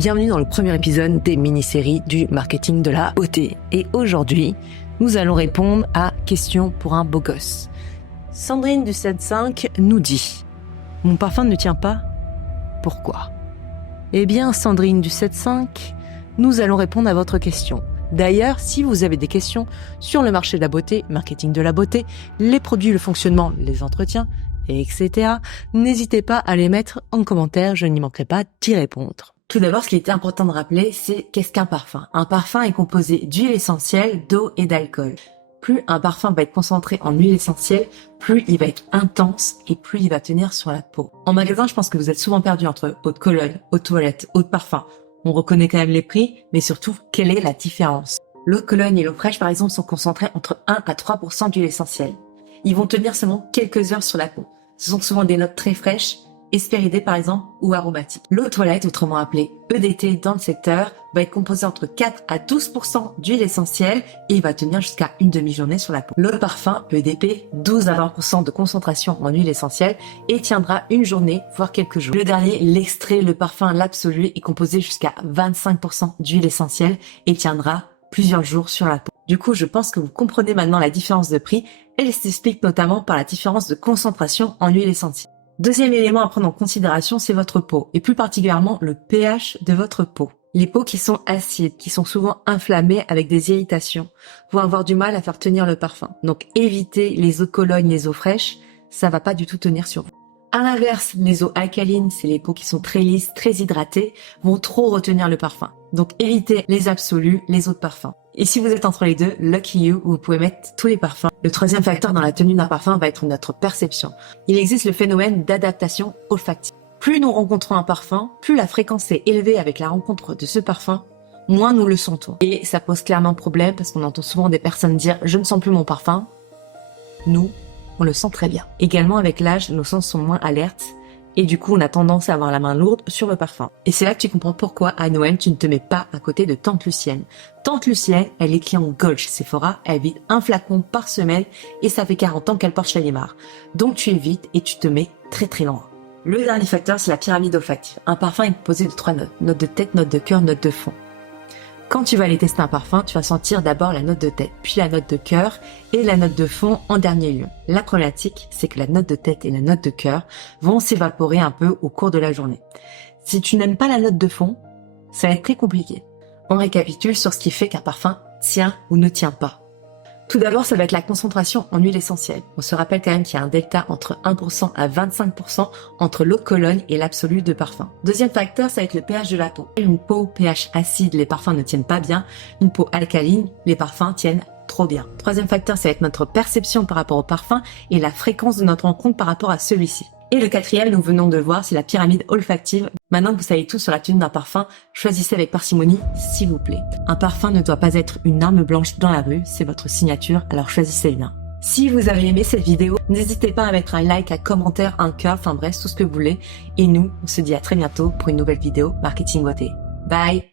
Bienvenue dans le premier épisode des mini-séries du marketing de la beauté. Et aujourd'hui, nous allons répondre à Question pour un beau gosse. Sandrine du 7.5 nous dit « Mon parfum ne tient pas. Pourquoi ?» Eh bien, Sandrine du 7.5, nous allons répondre à votre question. D'ailleurs, si vous avez des questions sur le marché de la beauté, marketing de la beauté, les produits, le fonctionnement, les entretiens, etc., n'hésitez pas à les mettre en commentaire, je n'y manquerai pas d'y répondre. Tout d'abord, ce qui est important de rappeler, c'est qu'est-ce qu'un parfum ? Un parfum est composé d'huile essentielle, d'eau et d'alcool. Plus un parfum va être concentré en huile essentielle, plus il va être intense et plus il va tenir sur la peau. En magasin, je pense que vous êtes souvent perdu entre eau de Cologne, eau de toilette, eau de parfum. On reconnaît quand même les prix, mais surtout, quelle est la différence ? L'eau de Cologne et l'eau fraîche, par exemple, sont concentrés entre 1 à 3% d'huile essentielle. Ils vont tenir seulement quelques heures sur la peau. Ce sont souvent des notes très fraîches, hespéridées par exemple, ou aromatiques. L'eau de toilette, autrement appelée EDT dans le secteur, va être composée entre 4 à 12% d'huile essentielle et va tenir jusqu'à une demi-journée sur la peau. L'eau de parfum, EDP, 12 à 20% de concentration en huile essentielle et tiendra une journée, voire quelques jours. Le dernier, l'extrait, le parfum, l'absolu, est composé jusqu'à 25% d'huile essentielle et tiendra plusieurs jours sur la peau. Du coup, je pense que vous comprenez maintenant la différence de prix. Elle s'explique notamment par la différence de concentration en huile essentielle. Deuxième élément à prendre en considération, c'est votre peau, et plus particulièrement le pH de votre peau. Les peaux qui sont acides, qui sont souvent inflammées avec des irritations, vont avoir du mal à faire tenir le parfum. Donc évitez les eaux de Cologne, les eaux fraîches, ça va pas du tout tenir sur vous. À l'inverse, les eaux alcalines, c'est les peaux qui sont très lisses, très hydratées, vont trop retenir le parfum. Donc évitez les absolus, les eaux de parfum. Et si vous êtes entre les deux, lucky you, vous pouvez mettre tous les parfums. Le troisième facteur dans la tenue d'un parfum va être notre perception. Il existe le phénomène d'adaptation olfactive. Plus nous rencontrons un parfum, plus la fréquence est élevée avec la rencontre de ce parfum, moins nous le sentons. Et ça pose clairement problème parce qu'on entend souvent des personnes dire « je ne sens plus mon parfum ». Nous, on le sent très bien. Également, avec l'âge, nos sens sont moins alertes et du coup, on a tendance à avoir la main lourde sur le parfum. Et c'est là que tu comprends pourquoi, à Noël, tu ne te mets pas à côté de Tante Lucienne. Tante Lucienne, elle est cliente Gold chez Sephora, elle vide un flacon par semaine et ça fait 40 ans qu'elle porte Shalimar. Donc tu évites et tu te mets très très loin. Le dernier facteur, c'est la pyramide olfactive. Un parfum est composé de 3 notes. Note de tête, note de cœur, note de fond. Quand tu vas aller tester un parfum, tu vas sentir d'abord la note de tête, puis la note de cœur et la note de fond en dernier lieu. La problématique, c'est que la note de tête et la note de cœur vont s'évaporer un peu au cours de la journée. Si tu n'aimes pas la note de fond, ça va être très compliqué. On récapitule sur ce qui fait qu'un parfum tient ou ne tient pas. Tout d'abord, ça va être la concentration en huile essentielle. On se rappelle quand même qu'il y a un delta entre 1% à 25% entre l'eau de Cologne et l'absolu de parfum. Deuxième facteur, ça va être le pH de la peau. Une peau pH acide, les parfums ne tiennent pas bien. Une peau alcaline, les parfums tiennent trop bien. Troisième facteur, ça va être notre perception par rapport au parfum et la fréquence de notre rencontre par rapport à celui-ci. Et le quatrième, nous venons de voir, c'est la pyramide olfactive. Maintenant que vous savez tout sur la tenue d'un parfum, choisissez avec parcimonie, s'il vous plaît. Un parfum ne doit pas être une arme blanche dans la rue, c'est votre signature, alors choisissez bien. Si vous avez aimé cette vidéo, n'hésitez pas à mettre un like, un commentaire, un cœur, enfin bref, tout ce que vous voulez. Et nous, on se dit à très bientôt pour une nouvelle vidéo Marketing Beauté. Bye!